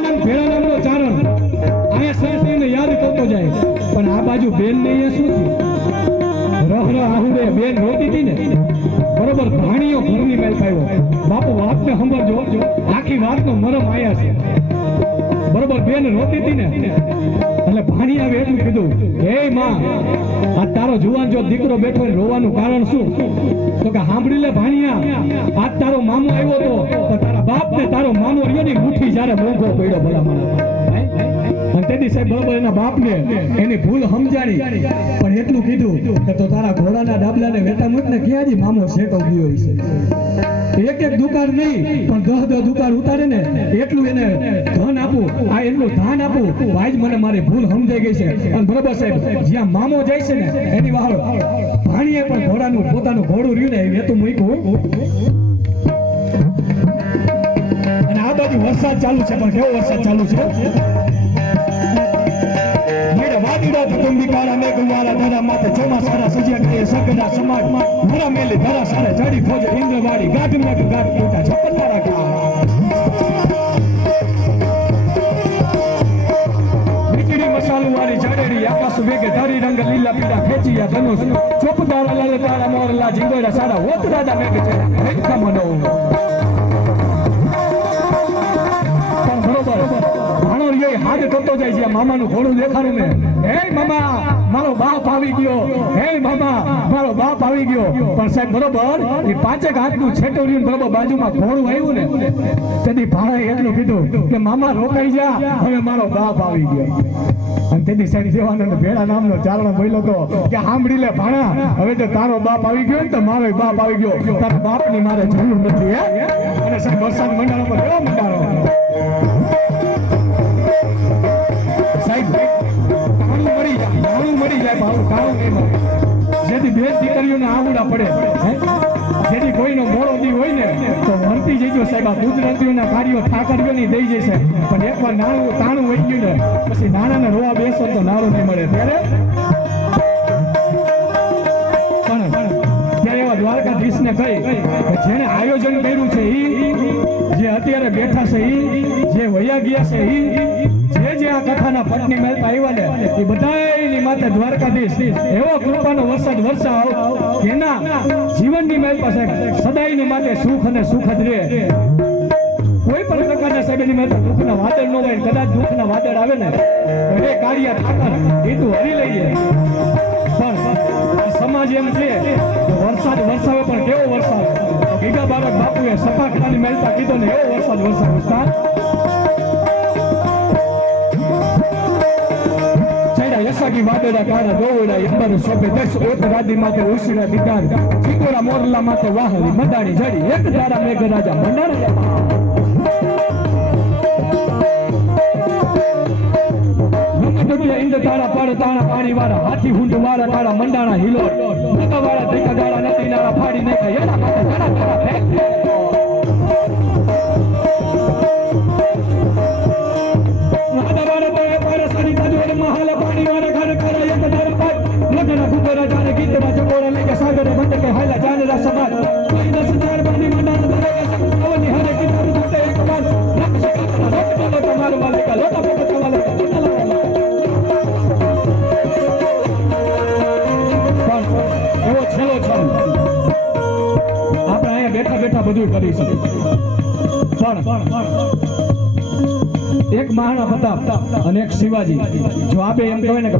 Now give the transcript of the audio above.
દેવાનંદ ભેળા નામનો ચારણ અહીંયા સંતને યાદ કરતો જાય. પણ આ બાજુ બેન ને અહીંયા શું થયું? રહ રહ આહુડે બેન રોતી હતી ને? બરોબર, ભાણીઓ ઘરની મેલ થયો બાપુ વાતને સમજો આખી વાતનો મરમ આયા છે. બેન રોતી હતી ને. એટલે ભાણી આવે એટલું કીધું, હે માં, આ તારો જુવાન જો દીકરો બેઠો રોવાનું કારણ શું? તો કે સાંભળી લે ભાણિયા આ તારો મામો આવ્યો તો તારા બાપ ને તારો મામો રહ્યો ની મુઠ્ઠી જ્યારે મોંઘો પડ્યો ભલા ભૂલ સમજાણી. પણ એટલું કીધું કે, તો તારા ઘોડાના ડાબલાને છે? એક એક દુકાન નહીં, પણ દહ દહ દુકાન ઉતારે ને એટલું એને ધન આપું. આ એમનું ધ્યાન આપું. ભાઈ મને મારી ભૂલ સમજાઈ ગઈ છે. અને બરોબર સાહેબ, જ્યાં મામો જાય છે ને, એની વાહો ભાણીએ પણ ઘોડાનું, પોતાનું ઘોડું રહ્યું ને, એ તો મૂક્યું. અને આ બાજુ વરસાદ ચાલુ છે, પણ કેવો વરસાદ ચાલુ છે? વાળા ધરા માથે ચોમાસારા સજ્યા કરીએ સમાજ ભરા મેલી ધરા સારે ચડી ખોજે ઇન્દ્રવાડી ગાઢ મેઘ, ગાઢ મોટા છપનારા કા વેગે ધરી રંગ લીલા પીળા ખેંચિયા ધનુષ. ચોપદારા લલકારા મોરલા જીંગોડા સારા ઓત દાદા મેઘ છે. મનો હાથ કરતો જાય છે. મામાનું ઘોડું દેખાડું ને હે મામા, મારો બાપ આવી ગયો. હે મામા, મારો બાપ આવી ગયો. પણ સાહેબ, બરોબર, એ પાંચેક હાથનું છેટોર્યું બરોબર બાજુમાં ઘોડું આવ્યું ને, તેથી ભાણાએ એટલું કીધું કે, મામા, રોકાઈ જા. હવે મારો બાપ આવી ગયો. અને તેથી સાહેબ, દેવાનંદ ભેળા નામનો ચારણો બોલ્યો તો કે, સાંભળી લે ભાણા, હવે તો તારો બાપ આવી ગયો ને, તો મારો બાપ આવી ગયો. તારા બાપની મારે જરૂર નથી, હે? અને સાહેબ, વરસાદ મંડાણો પર કેવો મંડાણો દીકરીઓને પડે જેથી કોઈનો મોડો દી હોય ને, તો વળતી જઈજો સાહેબ. આ ગુજરાતીઓના કાર્યો ઠાકરીઓની દઈ જશે પણ એકવાર નાણું તાણું વહી ગયું ને, પછી નાણાને રોવા બેસો તો નાણું નહીં મળે. ત્યારે? ત્યારે આયોજન કર્યું છે જે અત્યારે બેઠા છે વયા ગયા છે જે આ કથાના પત્ની મહેતા આવ્યા ને, એ બધાયની માતા દ્વારકાધીશ, એવો કૃપાનો વરસાદ વરસાવ એના જીવનની મેલ પાસે સદાયની માટે સુખ અને સુખ રહે. કોઈ પણ પ્રકારના સાહેબની મેં દુઃખના વાદળ ન હોય, કદાચ દુઃખના વાદળ આવે ને એ કાર્ય ઠાકર, એ તું હરી લઈએ. પણ સમાજ એમ છે વરસાદ વરસાવે પણ કેવો વરસાદ? ગીગા બાળક બાપુએ સપાખરાની મહેલતા કીધો ને, એવો વરસાદ વરસાદ વિસ્તાર યસાકી વાદળા કાળા દોવડા અંબર સોપે દસ ઓત રાદી માથે ઉસીરા દીદાર ચીકોરા મોરલા માથે વાહરી મંડાણી જડી એક તારા મેઘ રાજા મંડાણા ઇન્દ તારા પાડે તાણા પાણી વાળા હાથી હુંડ વાળા તારા મંડાણા હિલો નકા વાળા ધીકા ગાળા નથી નાળા ફાડી નાખા એના માટે તારા તારા ફેંક બધું કરી શકે. પણ એક મહારાણા પ્રતાપ અને એક શિવાજી, જો આપે એમ કહેવાય ને કે